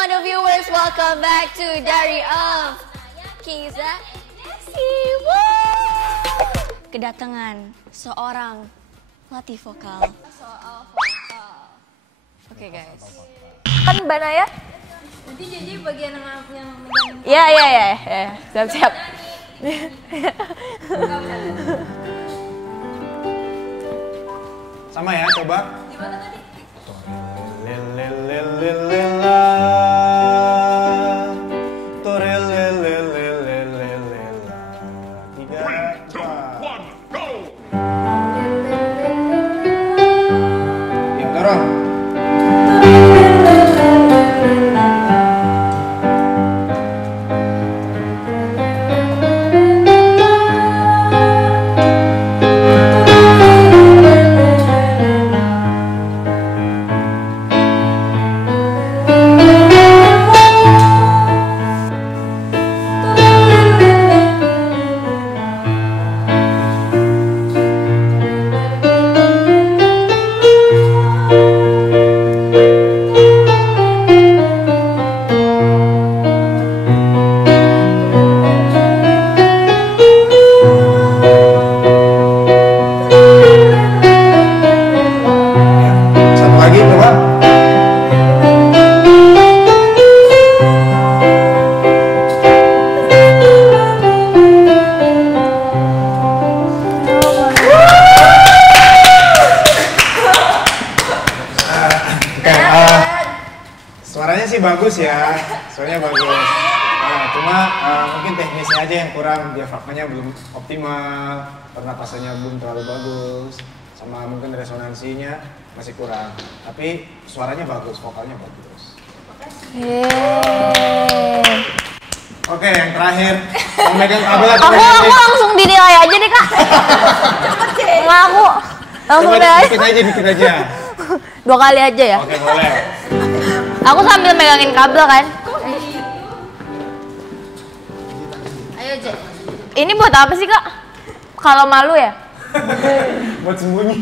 Mono viewers, welcome back to Diary of Kiza Siwo. Kedatangan seorang pelatih vokal. Oke guys. Kan Mbak Naya? Nanti jadi bagian yang megang. Iya. Siap. Sama ya, coba. Gimana tadi? Yang dorong. Suaranya sih bagus ya, suaranya bagus. Cuma mungkin teknisnya aja yang kurang, diafragmanya belum optimal, pernapasannya belum terlalu bagus, sama mungkin resonansinya masih kurang. Tapi suaranya bagus, vokalnya bagus. Oke, yang terakhir, mau megang kabel atau Aku langsung dinilai aja deh kak. Enggak aku langsung deh. Dikit aja. 2 kali aja ya. Oke, boleh. Aku sambil megangin kabel kan. Ayo Jen. Ini buat apa sih kak? Kalau malu ya? Buat sembunyi.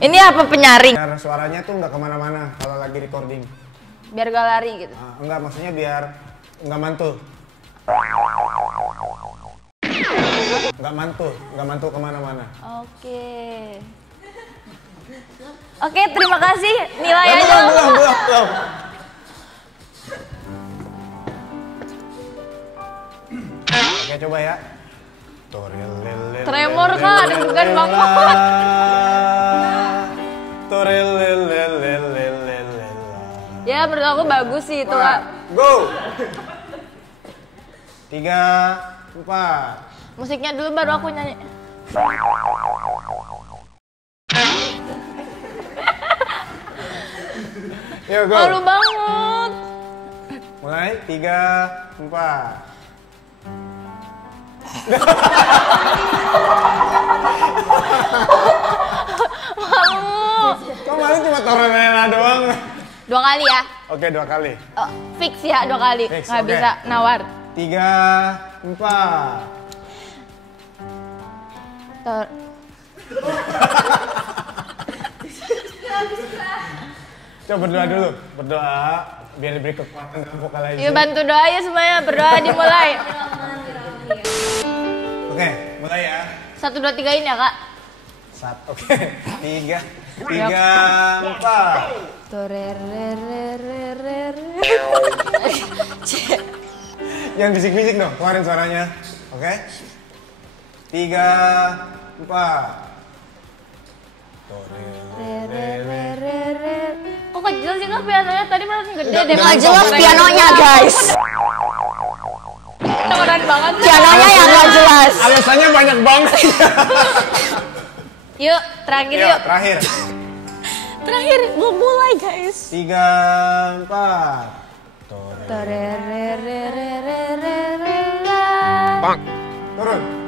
Ini apa penyaring? Biar suaranya tuh nggak kemana-mana kalau lagi recording. Biar gak lari gitu. Enggak, maksudnya biar nggak mantul. Nggak mantul kemana-mana. Oke, terima kasih. Nilai aja. Belum. Oke, coba ya. Tremor kak, deg-degan banget. Ya, menurut aku bagus sih itu kak. Go. 3, 4. Musiknya dulu baru aku nyanyi. Yuk, go. Malu banget. Mulai 3, 4. Malu. Kok malu cuma Torena doang? 2 kali ya. Oke, 2 kali. Oh, fix ya 2 kali. Fix, Nggak oke. bisa nawar. 3, 4. Coba berdoa dulu. Berdoa biar diberi kekuatan dalam vokalisasi. Yuk bantu doa ya semuanya. Berdoa dimulai. Oke, mulai ya. 1, 2, 3 ini ya kak. Oke. 3, 4. Yang bisik-bisik dong, keluarin suaranya. Oke. 3, 4. Kok gak jelas sih kak pianonya? Tadi malah gede deh. Nggak jelas pianonya guys. Keren banget. Pianonya yang gak jelas. Alasannya banyak banget. Yuk, terakhir yuk. Terakhir. Terakhir, belum mulai guys. 3, 4. Bang. Turun.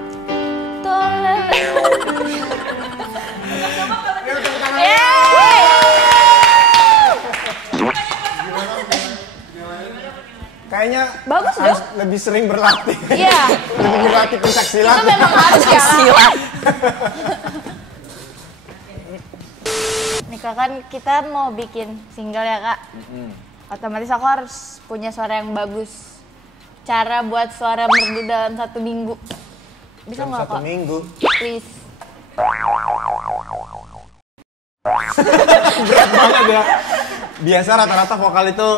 Kayaknya bagus harus dong. lebih sering berlatih. Iya. Lebih berlatih pencak silat. Itu memang harus ya. Silat. Nih kak, kan kita mau bikin single ya kak. Otomatis aku harus punya suara yang bagus. Cara buat suara merdu dalam 1 minggu. Bisa Dalam nggak 1 Kak? minggu. Please. Berat banget ya. Biasa rata-rata vokal itu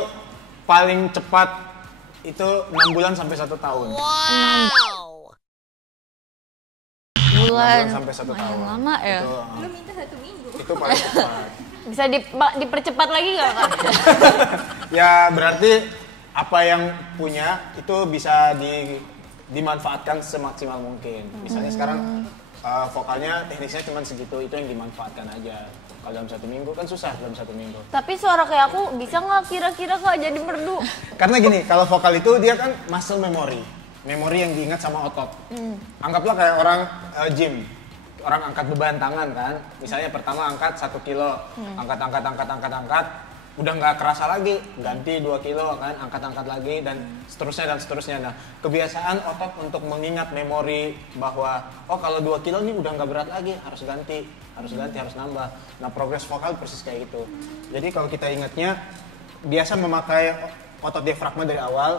paling cepat itu 6 bulan sampai 1 tahun. Bulan. 6 bulan sampai 1 tahun. Lama ya? Lu minta 1 minggu. Itu paling cepat. Bisa dipercepat lagi nggak Kak? Ya berarti apa yang punya itu bisa dimanfaatkan semaksimal mungkin. Misalnya sekarang vokalnya teknisnya cuma segitu, itu yang dimanfaatkan aja. Kalau dalam 1 minggu kan susah dalam 1 minggu. Tapi suara kayak aku bisa nggak kira-kira Kak jadi merdu? Karena gini, kalau vokal itu dia kan muscle memory, memori yang diingat sama otot. Anggaplah kayak orang gym, orang angkat beban tangan kan. Misalnya pertama angkat 1 kilo, angkat, udah nggak kerasa lagi, ganti 2 kilo kan, angkat lagi dan seterusnya. Nah, kebiasaan otot untuk mengingat memori bahwa oh kalau 2 kilo ini udah nggak berat lagi, harus ganti, harus nambah. Nah, progres vokal persis kayak gitu. Jadi kalau kita ingatnya biasa memakai otot diafragma dari awal,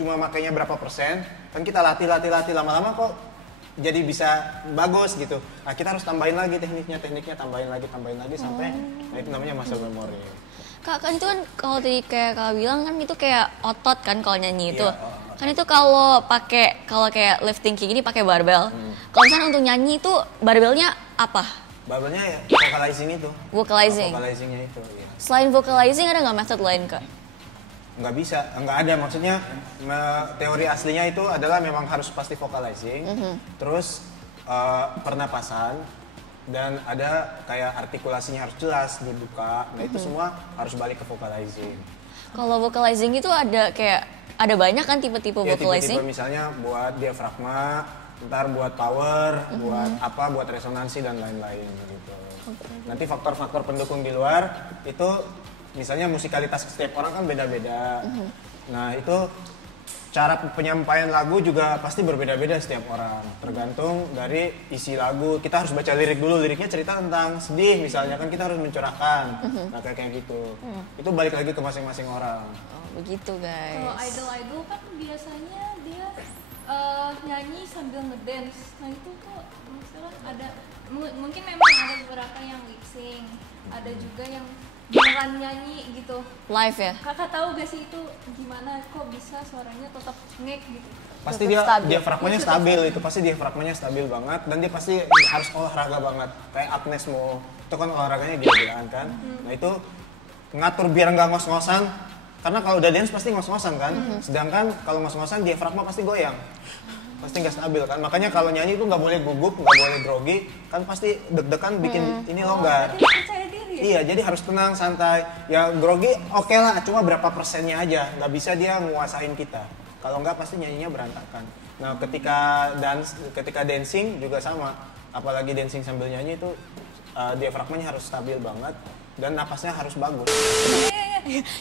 cuma makainya berapa persen, kan kita latih lama-lama kok jadi bisa bagus gitu. Nah, kita harus tambahin lagi tekniknya tambahin lagi sampai nah itu namanya muscle memory. Kak, kan itu kan kalau tadi kayak Kak bilang kan itu kayak otot kan kalau nyanyi itu. Iya, Kan itu kalau kayak lifting kayak gini pakai barbel. Kalau misalnya untuk nyanyi itu barbelnya apa? Barbelnya ya vocalizing itu. Vocalizingnya itu, iya. Selain vocalizing ada nggak method lain Kak? Nggak bisa, nggak ada. Maksudnya teori aslinya itu adalah memang harus pasti vocalizing. Terus pernapasan. Dan ada kayak artikulasinya harus jelas dibuka. Nah itu semua harus balik ke vocalizing. Kalau vocalizing itu ada banyak kan tipe-tipe Ya, vocalizing? tipe-tipe misalnya buat diafragma, ntar buat power, buat resonansi dan lain-lain gitu. Nanti faktor-faktor pendukung di luar itu misalnya musikalitas setiap orang kan beda-beda. Nah itu cara penyampaian lagu juga pasti berbeda-beda setiap orang, tergantung dari isi lagu. Kita harus baca lirik dulu, liriknya cerita tentang sedih misalnya, kan kita harus mencurahkan. Nah kayak gitu. Itu balik lagi ke masing-masing orang. Oh, begitu guys. Kalau idol kan biasanya dia nyanyi sambil ngedance. Nah itu kok misalnya ada mungkin memang ada beberapa yang lip sync, ada juga yang beneran nyanyi gitu. Live ya? Kakak tahu gak sih itu gimana kok bisa suaranya tetap ngek gitu? Pasti diafragmanya stabil, itu pasti diafragmanya stabil banget dan dia pasti harus olahraga banget. Kayak Agnes Mo, itu kan olahraganya gila-gilaan kan. Nah itu ngatur biar nggak ngos-ngosan, karena kalau udah dance pasti ngos-ngosan kan. Sedangkan kalau ngos-ngosan diafragma pasti goyang, pasti nggak stabil kan. Makanya kalau nyanyi itu nggak boleh gugup, nggak boleh grogi, kan pasti deg-degan bikin ini longgar. Percaya diri ya? Iya, jadi harus tenang, santai. Ya grogi oke lah, cuma berapa persennya aja. Nggak bisa dia nguasain kita. Kalau nggak pasti nyanyinya berantakan. Nah, ketika dancing juga sama. Apalagi dancing sambil nyanyi itu diafragmanya harus stabil banget dan napasnya harus bagus.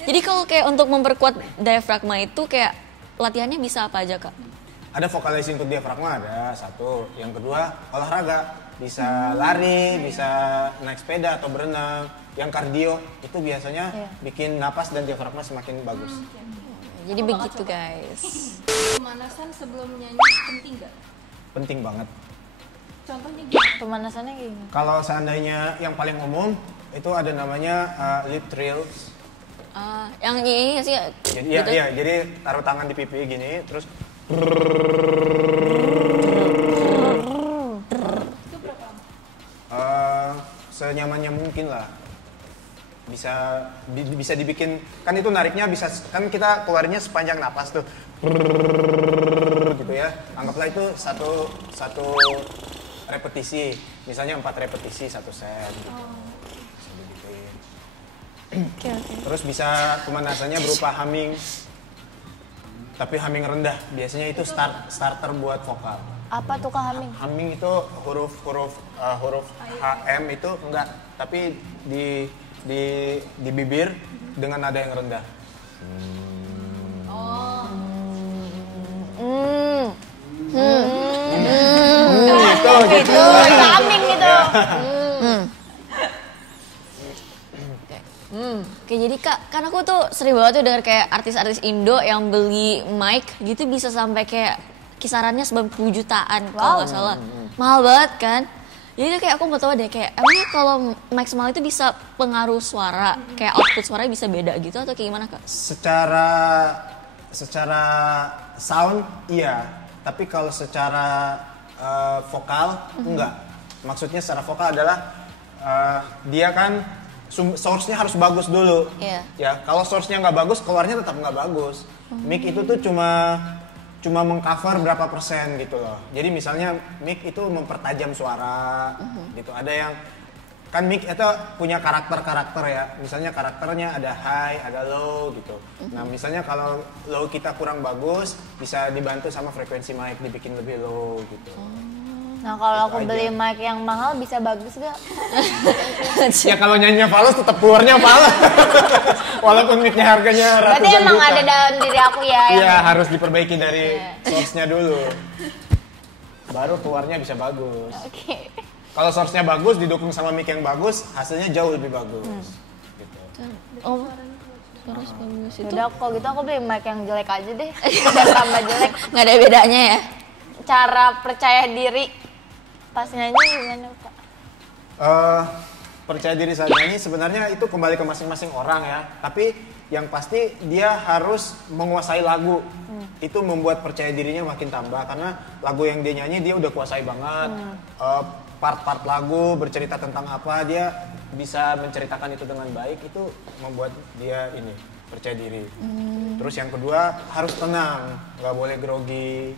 Jadi kalau kayak untuk memperkuat diafragma itu kayak latihannya bisa apa aja Kak? Ada vocalizing untuk diafragma, ada satu. Yang kedua, olahraga. Bisa lari, bisa naik sepeda atau berenang. Yang kardio itu biasanya bikin napas dan diafragma semakin bagus. Jadi begitu guys. Pemanasan sebelum nyanyi penting gak? Penting banget. Contohnya gimana? Pemanasannya kayak gimana? Kalau seandainya yang paling umum itu ada namanya lip trills. Yang ini nggak sih? Jadi gitu? iya, jadi taruh tangan di pipi gini, terus Itu berapa lama? senyamannya mungkin lah. Bisa dibikin, kan itu nariknya bisa, kan kita keluarnya sepanjang napas tuh gitu ya. Anggaplah itu satu repetisi, misalnya 4 repetisi 1 set gitu. Bisa dibikin. Oke. Terus bisa pemanasannya berupa humming, tapi humming rendah. Biasanya itu starter buat vokal. Apa tuh Kak humming? Humming itu huruf HM itu enggak, tapi di bibir dengan nada yang rendah. Gitu. Humming gitu. Oke, jadi Kak, kan aku tuh sering banget tuh denger kayak artis-artis Indo yang beli mic gitu bisa sampai kayak kisarannya 90 jutaan kalau nggak salah. Mahal banget kan? Jadi tuh kayak aku mau tahu deh kayak emangnya kalau mic semahal itu bisa pengaruh suara, kayak output suaranya bisa beda gitu atau kayak gimana Kak? Secara sound iya, tapi kalau secara vokal enggak. Maksudnya secara vokal adalah dia kan source-nya harus bagus dulu. Iya. Ya, kalau source-nya nggak bagus, keluarnya tetap nggak bagus. Mic itu tuh cuma mengcover berapa persen gitu loh. Jadi misalnya mic itu mempertajam suara gitu. Ada yang kan mic itu punya karakter ya. Misalnya karakternya ada high, ada low gitu. Nah, misalnya kalau low kita kurang bagus, bisa dibantu sama frekuensi mic dibikin lebih low gitu. Nah kalau aku Itu beli aja. mic yang mahal bisa bagus gak? Ya kalau nyanyinya fals tetap keluarnya fals. Walaupun mic-nya harganya Berarti ratusan emang juta. ada dalam diri aku ya yang Iya, harus diperbaiki dari source-nya dulu. Baru keluarnya bisa bagus. Oke. Kalau source-nya bagus, didukung sama mic yang bagus, hasilnya jauh lebih bagus. Gitu. Oh, suara bagus itu Udah kok gitu aku beli mic yang jelek aja deh. Dan tambah jelek. nggak ada bedanya ya? Cara percaya diri pas nyanyi gimana Kak? Percaya diri saat nyanyi sebenarnya itu kembali ke masing-masing orang ya. Tapi yang pasti dia harus menguasai lagu. Itu membuat percaya dirinya makin tambah karena lagu yang dia nyanyi dia udah kuasai banget. Part-part lagu bercerita tentang apa dia bisa menceritakan itu dengan baik, itu membuat dia ini percaya diri. Terus yang kedua harus tenang, nggak boleh grogi.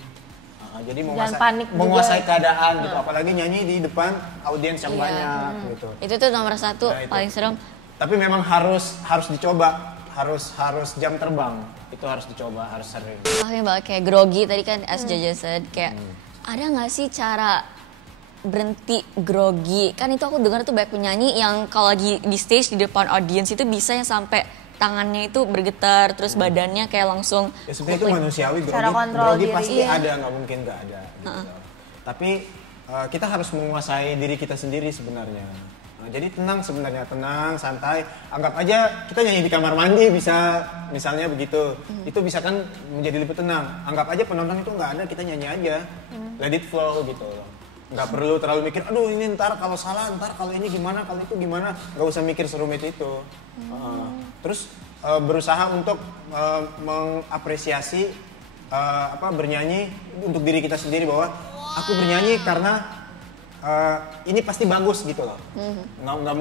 Jadi panik juga. menguasai keadaan gitu, apalagi nyanyi di depan audiens yang banyak gitu. Itu tuh nomor satu Nah, itu. paling serem. Tapi memang harus dicoba, harus jam terbang itu harus dicoba, harus sering. Makanya banget kayak grogi tadi kan as Jaja said kayak ada nggak sih cara berhenti grogi? Kan itu aku dengar tuh banyak penyanyi yang kalau lagi di stage di depan audiens itu bisa yang sampai tangannya itu bergetar terus badannya kayak langsung Ya sebenarnya itu manusiawi, Cara kontrol grogi diri. pasti Iya. ada, nggak mungkin nggak ada. Gitu. Tapi kita harus menguasai diri kita sendiri sebenarnya. Nah, jadi tenang sebenarnya, tenang, santai. Anggap aja kita nyanyi di kamar mandi bisa, misalnya begitu. Itu bisa kan menjadi lebih tenang. Anggap aja penonton itu nggak ada, kita nyanyi aja. Let it flow gitu loh. Nggak perlu terlalu mikir, aduh ini ntar kalau salah, ntar kalau ini gimana, kalau itu gimana. Nggak usah mikir serumit itu. Terus berusaha untuk mengapresiasi bernyanyi untuk diri kita sendiri bahwa aku bernyanyi karena ini pasti bagus gitu loh. Nggak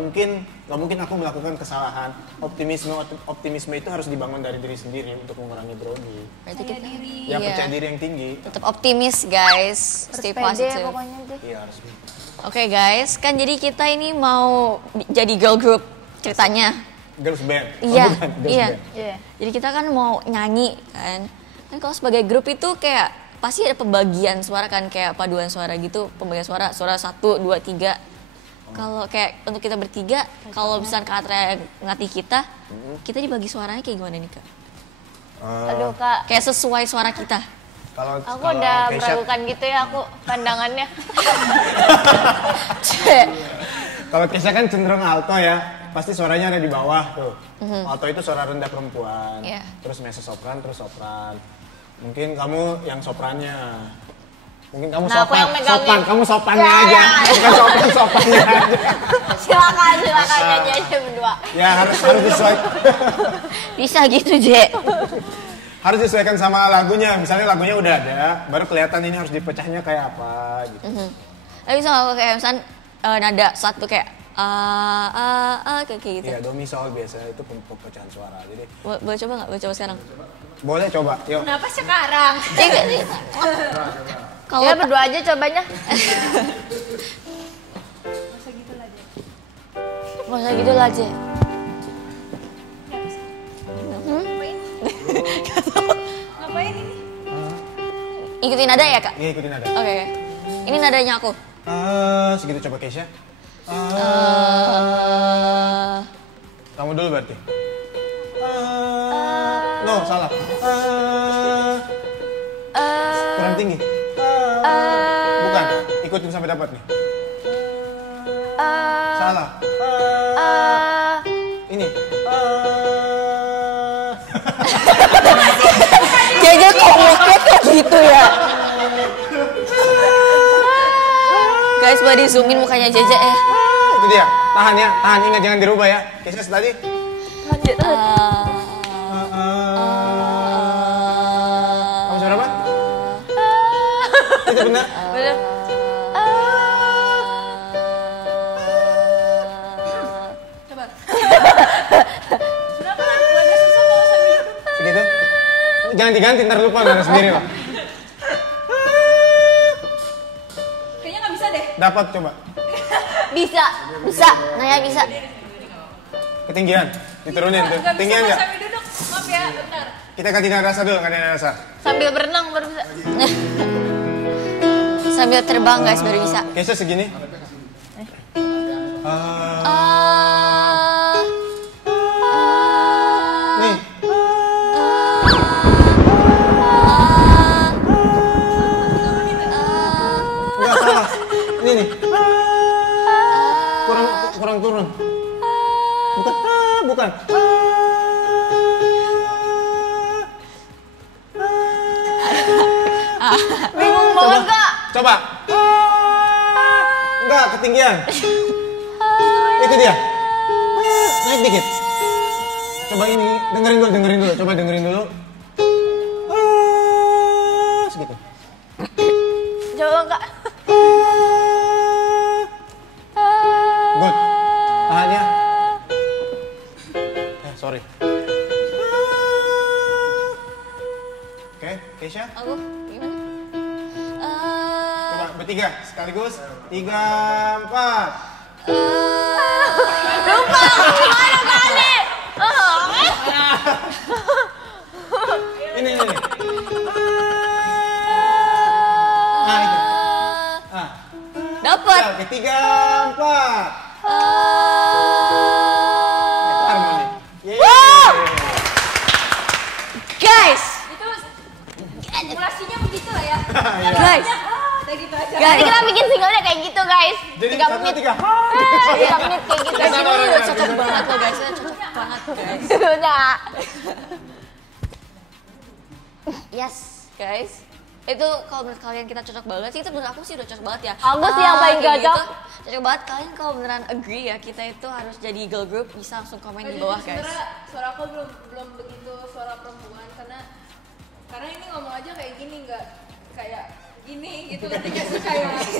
mungkin aku melakukan kesalahan. Optimisme itu harus dibangun dari diri sendiri untuk mengurangi grogi. berarti kita Ya Iya. percaya diri yang tinggi. tetap optimis guys, stay Pede positive. pokoknya deh. Iya harus. Oke guys, kan jadi kita ini mau jadi girl group ceritanya. Girls band. Iya, bukan, girls iya. band. Iya. Jadi kita kan mau nyanyi kan. Kan kalau sebagai grup itu kayak pasti ada pembagian suara kan, kayak paduan suara gitu, pembagian suara 1, 2, 3. Kalau kayak untuk kita bertiga, kalau misalnya Kak Atra yang ngelatih kita dibagi suaranya kayak gimana nih Kak? Aduh Kak, Kayak sesuai suara kita. aku kalau udah Keisha- meragukan gitu ya aku pandangannya. Kalau Keisha kan cenderung alto ya, pasti suaranya ada di bawah tuh. Alto itu suara rendah perempuan. Iya. Terus mezzo sopran, terus sopran. Mungkin kamu yang soprannya. Mungkin kamu Nah, aku sopan, yang megangin. sopan, kamu sopannya Ya, aja. ya. Bukan sopannya aja. silakan nyanyi aja berdua. Ya harus disesuaikan. Bisa gitu, Je. Harus disesuaikan sama lagunya. Misalnya lagunya udah ada, baru kelihatan ini harus dipecahnya kayak apa gitu. Tapi bisa nggak kayak misalnya nada satu kayak kayak gitu. Iya, do mi sol biasa itu pecahan suara. Jadi Boleh coba nggak? Boleh coba sekarang. boleh coba, yuk. Kenapa sekarang? Kalau Ya berdua aja cobanya. Masa gitu lah dia. masa gitu lah, Je. Ngapain? Ngapain ini? Ikutin nada ya, Kak? Iya ikutin nada. Oke. Ini nadanya aku. Segitu coba Keisha. Eh, Kamu dulu berarti. No, salah. Kurang tinggi. Bukan. Ikutin sampai dapat nih. Salah. Ini. gitu ya. Guys, boleh di zoomin mukanya Jeje ya. Itu dia, tahan ya, tahan, ingat jangan dirubah ya. Keisha tadi. Kamu suara apa? Itu benar? Bener. Coba. Kenapa? Agak susah kalau sambil duduk. Segitu? Jangan diganti, ntar lupa nggak sendiri loh. Kayaknya nggak bisa deh. Dapat coba. Bisa, bisa, Naya bisa. Ketinggian, diturunin tuh. Nggak bisa Tinggian kalau nggak? sambil duduk. Maaf ya, bentar. Kita ganti nada rasa dulu, ganti nada rasa. Sambil berenang baru bisa. Sambil terbang guys baru bisa. Keisha segini. Nih. Enggak salah. Ini nih. Kurang turun. Bukan. Bukan. Bingung banget kak. Coba. Enggak, ketinggian. Itu dia. Naik dikit. Coba ini, dengerin dulu. Coba dengerin dulu. Segitu. Coba kak. Good. Tahan ya. Sorry. Oke, Keisha. Aku gimana? Coba bertiga sekaligus. 3, 4. Lupa. Gimana kali? Ini. Nah, itu. Ah. Dapat. Oke, 3, 4. Itu harmoni. Yeay. Guys, Itu simulasinya begitu lah ya. guys, Udah gitu aja. guys. Nanti kita bikin singlenya kayak gitu guys. Jadi 3 1, menit. 3. 3 menit kayak gitu. Guys, ini udah cocok banget loh guys, ini cocok banget guys. Udah. Yes, guys. Itu kalau menurut kalian kita cocok banget sih, itu menurut aku sih udah cocok banget ya. Aku sih yang paling kayak cocok. gitu. Cocok banget. Kalian kalau beneran agree ya, kita itu harus jadi girl group, bisa langsung komen di bawah guys. Sebenarnya suara aku belum begitu suara perempuan karena ini ngomong aja kayak gini nggak kayak gini gitu artinya sih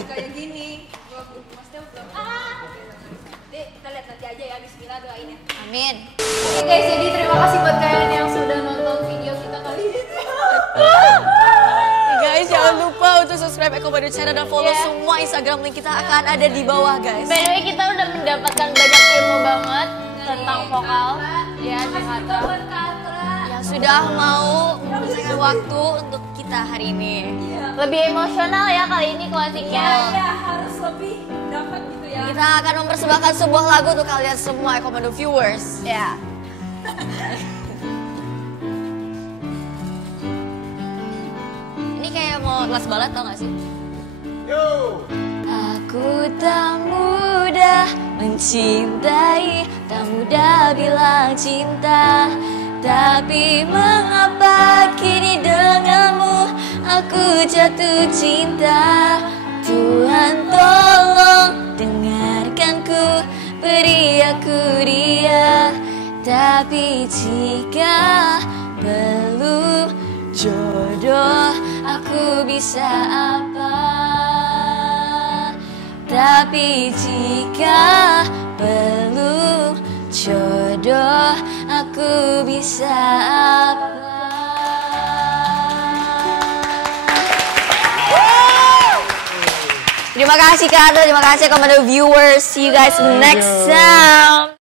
kayak gini maksudnya belum Jadi kita lihat nanti aja ya. Bismillah, doain ya. Amin. Oke guys, jadi terima kasih buat kalian yang sudah nonton video kita kali ini. Guys, jangan lupa untuk subscribe Eko Badu Channel dan follow semua Instagram link kita akan ada di bawah guys. By the way kita udah mendapatkan banyak ilmu banget tentang vokal. Ya, Makasih juga buat Katra. Yang sudah mau memberikan waktu untuk kita hari ini. lebih emosional ya kali ini closingnya. Iya, harus lebih dapat gitu ya. Kita akan mempersembahkan sebuah lagu untuk kalian semua Eko Badu viewers. Ya. Ini kayak mau kelas balet tau gak sih? Yo. Aku tak mudah mencintai, tak mudah bilang cinta. Tapi mengapa kini denganmu aku jatuh cinta. Tuhan tolong dengarkanku, beri aku dia. Tapi jika belum jodoh, aku bisa apa? Tapi jika belum jodoh, aku bisa apa? Terima kasih Kak, terima kasih kepada viewers. See you guys next time.